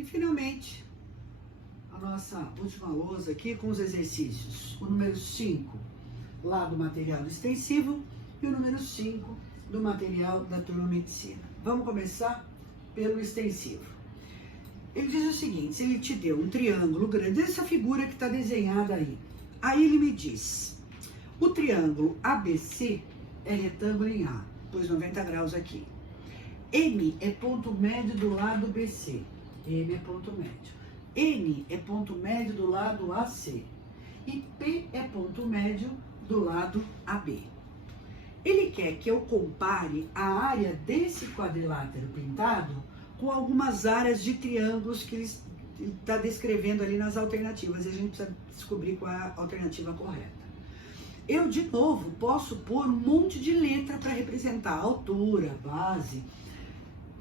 E finalmente, a nossa última lousa aqui com os exercícios. O número 5, lá do material extensivo, e o número 5 do material da turma medicina. Vamos começar pelo extensivo. Ele diz o seguinte: se ele te deu um triângulo grande, essa figura que está desenhada aí. Aí ele me diz, o triângulo ABC é retângulo em A, pôs 90 graus aqui. M é ponto médio do lado BC, M é ponto médio. N é ponto médio do lado AC e P é ponto médio do lado AB. Ele quer que eu compare a área desse quadrilátero pintado com algumas áreas de triângulos que ele está descrevendo ali nas alternativas. E a gente precisa descobrir qual é a alternativa correta. Eu, de novo, posso pôr um monte de letra para representar a altura, a base.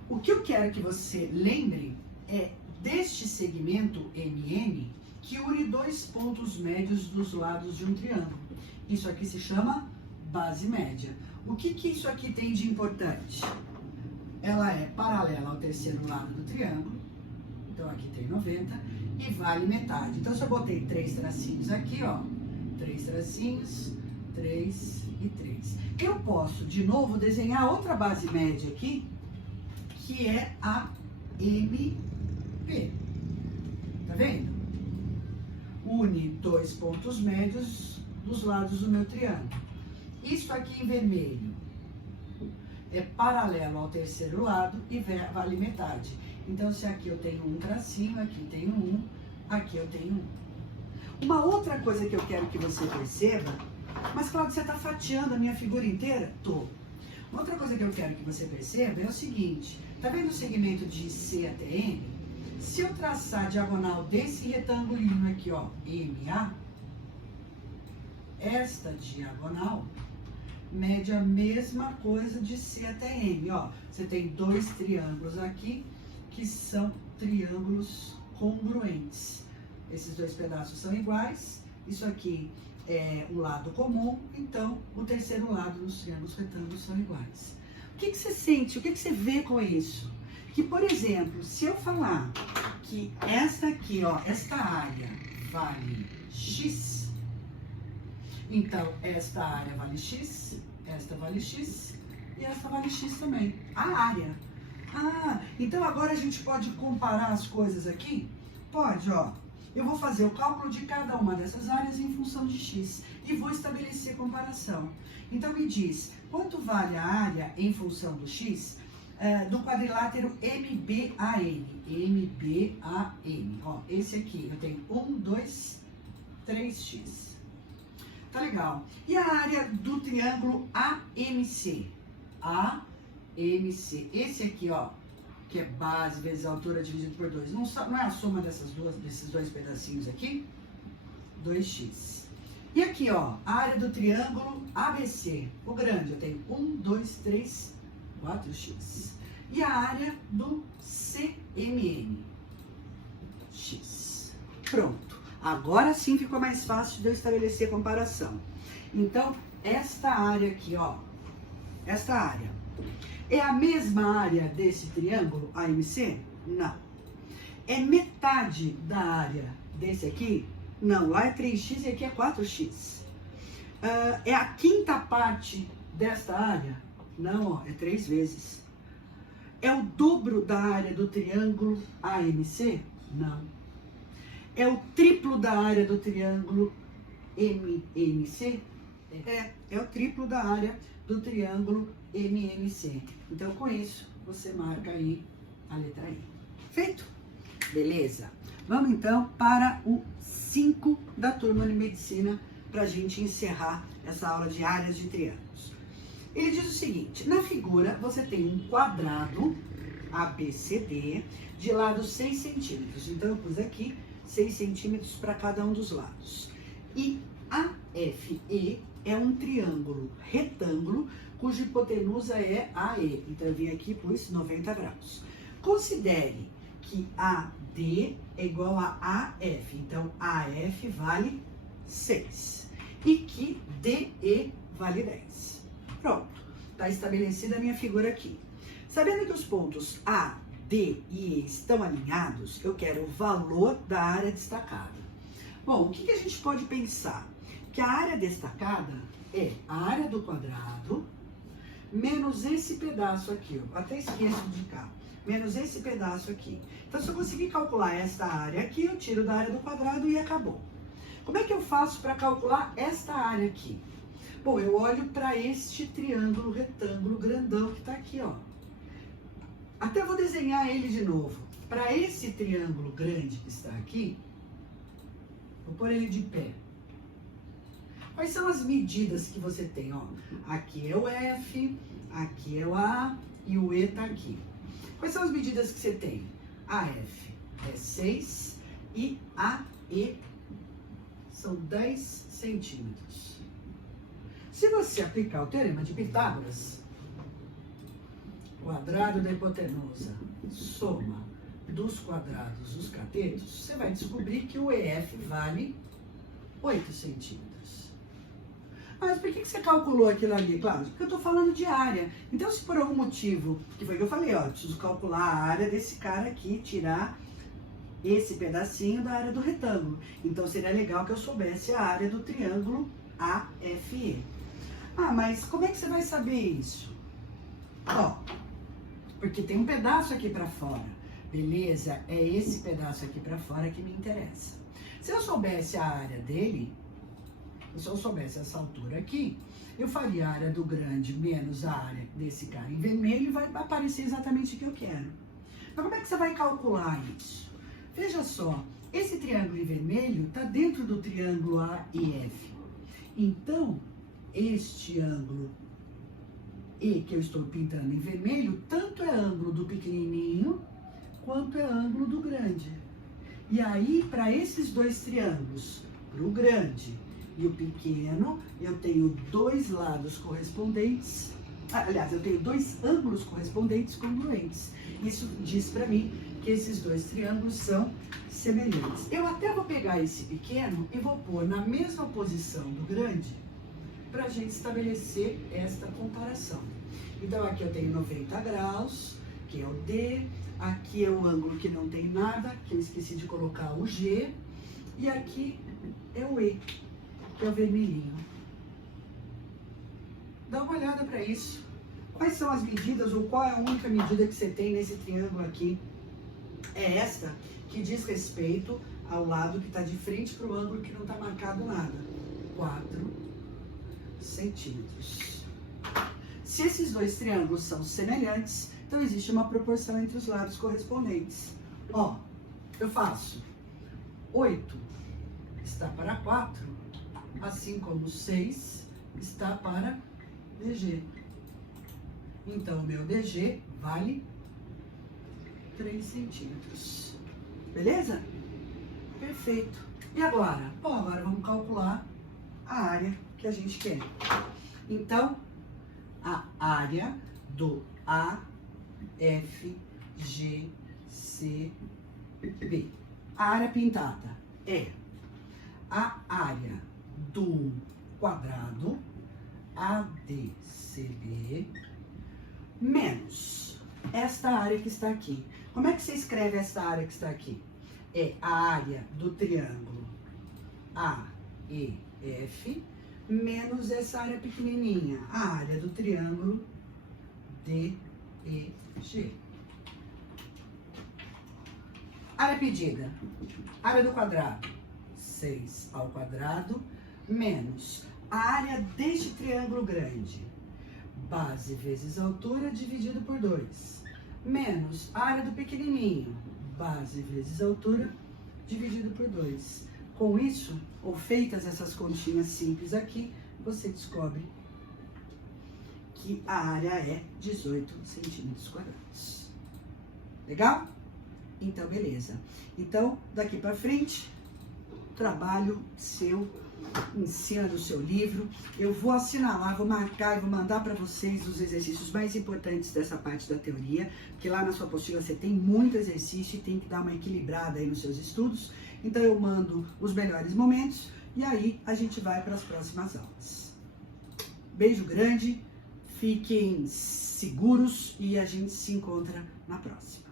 O que eu quero que você lembre é deste segmento MN que une dois pontos médios dos lados de um triângulo. Isso aqui se chama base média. O que isso aqui tem de importante? Ela é paralela ao terceiro lado do triângulo, então aqui tem 90, e vale metade. Então, se eu botei 3 tracinhos aqui, ó, 3 tracinhos, 3 e 3. Eu posso, de novo, desenhar outra base média aqui, que é a MP. Tá vendo? Une dois pontos médios dos lados do meu triângulo. Isso aqui em vermelho é paralelo ao terceiro lado e vale metade. Então, se aqui eu tenho um tracinho, aqui tenho um, aqui eu tenho um. Uma outra coisa que eu quero que você perceba, mas Cláudia, você está fatiando a minha figura inteira? Tô. Uma outra coisa que eu quero que você perceba é o seguinte, tá vendo o segmento de C até M? Se eu traçar a diagonal desse retângulo aqui, ó, MA, esta diagonal mede a mesma coisa de C até M, ó. Você tem dois triângulos aqui que são triângulos congruentes. Esses dois pedaços são iguais, isso aqui é um lado comum, então o terceiro lado dos triângulos retângulos são iguais. O que você sente, o que você vê com isso? Que, por exemplo, se eu falar que esta aqui, ó, esta área vale X, então esta área vale X, esta vale X e esta vale X também. A área. Ah, então agora a gente pode comparar as coisas aqui? Pode, ó. Eu vou fazer o cálculo de cada uma dessas áreas em função de X e vou estabelecer comparação. Então me diz, quanto vale a área em função do X do quadrilátero MBAN? MBAN, ó, esse aqui, eu tenho 1, 2, 3x. Tá legal. E a área do triângulo AMC? AMC, esse aqui, ó, que é base vezes altura dividido por 2. Não é a soma desses dois pedacinhos aqui? 2x. E aqui, ó, a área do triângulo ABC, o grande, eu tenho 1, 2, 3, 4x. E a área do CMN? X. Pronto. Agora sim ficou mais fácil de eu estabelecer comparação. Então, esta área aqui, ó, esta área, é a mesma área desse triângulo AMC? Não. É metade da área desse aqui? Não. Lá é 3x e aqui é 4x. É a quinta parte desta área? Não, ó, é 3 vezes. É o dobro da área do triângulo AMC? Não. É o triplo da área do triângulo MNC? É o triplo da área do triângulo MNC. Então, com isso, você marca aí a letra I. Feito? Beleza? Vamos, então, para o 5 da turma de medicina, para a gente encerrar essa aula de áreas de triângulos. Ele diz o seguinte, na figura, você tem um quadrado ABCD de lado 6 centímetros. Então, eu pus aqui 6 centímetros para cada um dos lados. E AFE é um triângulo retângulo cuja hipotenusa é AE. Então, eu vim aqui e pus 90 graus. Considere que AD é igual a AF. Então, AF vale 6. E que DE vale 10. Pronto. Está estabelecida a minha figura aqui. Sabendo que os pontos A, D e E estão alinhados, eu quero o valor da área destacada. Bom, o que a gente pode pensar? Que a área destacada é a área do quadrado menos esse pedaço aqui, ó. Até esqueço de cá. Menos esse pedaço aqui. Então, se eu conseguir calcular esta área aqui, eu tiro da área do quadrado e acabou. Como é que eu faço para calcular esta área aqui? Bom, eu olho para este triângulo retângulo grandão que está aqui, ó. Até vou desenhar ele de novo. Para esse triângulo grande que está aqui, vou pôr ele de pé. Quais são as medidas que você tem? Ó, aqui é o F, aqui é o A e o E está aqui. Quais são as medidas que você tem? AF é 6 e AE são 10 centímetros. Se você aplicar o teorema de Pitágoras, quadrado da hipotenusa, soma dos quadrados dos catetos, você vai descobrir que o EF vale 8 centímetros. Mas por que você calculou aquilo ali, Cláudio? Porque eu estou falando de área. Então, se por algum motivo, que foi o que eu falei, ó, eu preciso calcular a área desse cara aqui, tirar esse pedacinho da área do retângulo. Então, seria legal que eu soubesse a área do triângulo AFE. Ah, mas como é que você vai saber isso? Ó, porque tem um pedaço aqui para fora. Beleza? É esse pedaço aqui para fora que me interessa. Se eu soubesse a área dele, se eu soubesse essa altura aqui, eu faria a área do grande menos a área desse cara em vermelho e vai aparecer exatamente o que eu quero. Então, como é que você vai calcular isso? Veja só, esse triângulo em vermelho está dentro do triângulo AEF. Então, este ângulo E que eu estou pintando em vermelho, tanto é ângulo do pequenininho, quanto é ângulo do grande. E aí, para esses dois triângulos, para o grande e o pequeno, eu tenho dois lados correspondentes, aliás, eu tenho dois ângulos correspondentes congruentes. Isso diz para mim que esses dois triângulos são semelhantes. Eu até vou pegar esse pequeno e vou pôr na mesma posição do grande para a gente estabelecer esta comparação. Então, aqui eu tenho 90 graus, que é o D, aqui é o ângulo que não tem nada, que eu esqueci de colocar o G, e aqui é o E, que é o vermelhinho. Dá uma olhada para isso. Quais são as medidas, ou qual é a única medida que você tem nesse triângulo aqui? É esta, que diz respeito ao lado que está de frente para o ângulo que não está marcado nada. 4 centímetros. Se esses dois triângulos são semelhantes, então existe uma proporção entre os lados correspondentes. Ó, eu faço 8 está para 4, assim como 6 está para DG. Então, o meu DG vale 3 centímetros. Beleza? Perfeito. E agora? Bom, agora vamos calcular a área que a gente quer. Então, a área do AFGCB. A área pintada é a área do quadrado ADCB menos esta área que está aqui. Como é que você escreve esta área que está aqui? É a área do triângulo AEF menos essa área pequenininha, a área do triângulo DEG. Área pedida, área do quadrado, 6 ao quadrado, menos a área deste triângulo grande, base vezes altura dividido por 2, menos a área do pequenininho, base vezes altura dividido por 2. Com isso, ou feitas essas continhas simples aqui, você descobre que a área é 18 centímetros quadrados. Legal? Então, beleza. Então, daqui para frente, trabalho seu, ensina do seu livro. Eu vou assinalar, vou marcar e vou mandar para vocês os exercícios mais importantes dessa parte da teoria, porque lá na sua apostila você tem muito exercício e tem que dar uma equilibrada aí nos seus estudos. Então, eu mando os melhores momentos e aí a gente vai para as próximas aulas. Beijo grande, fiquem seguros e a gente se encontra na próxima.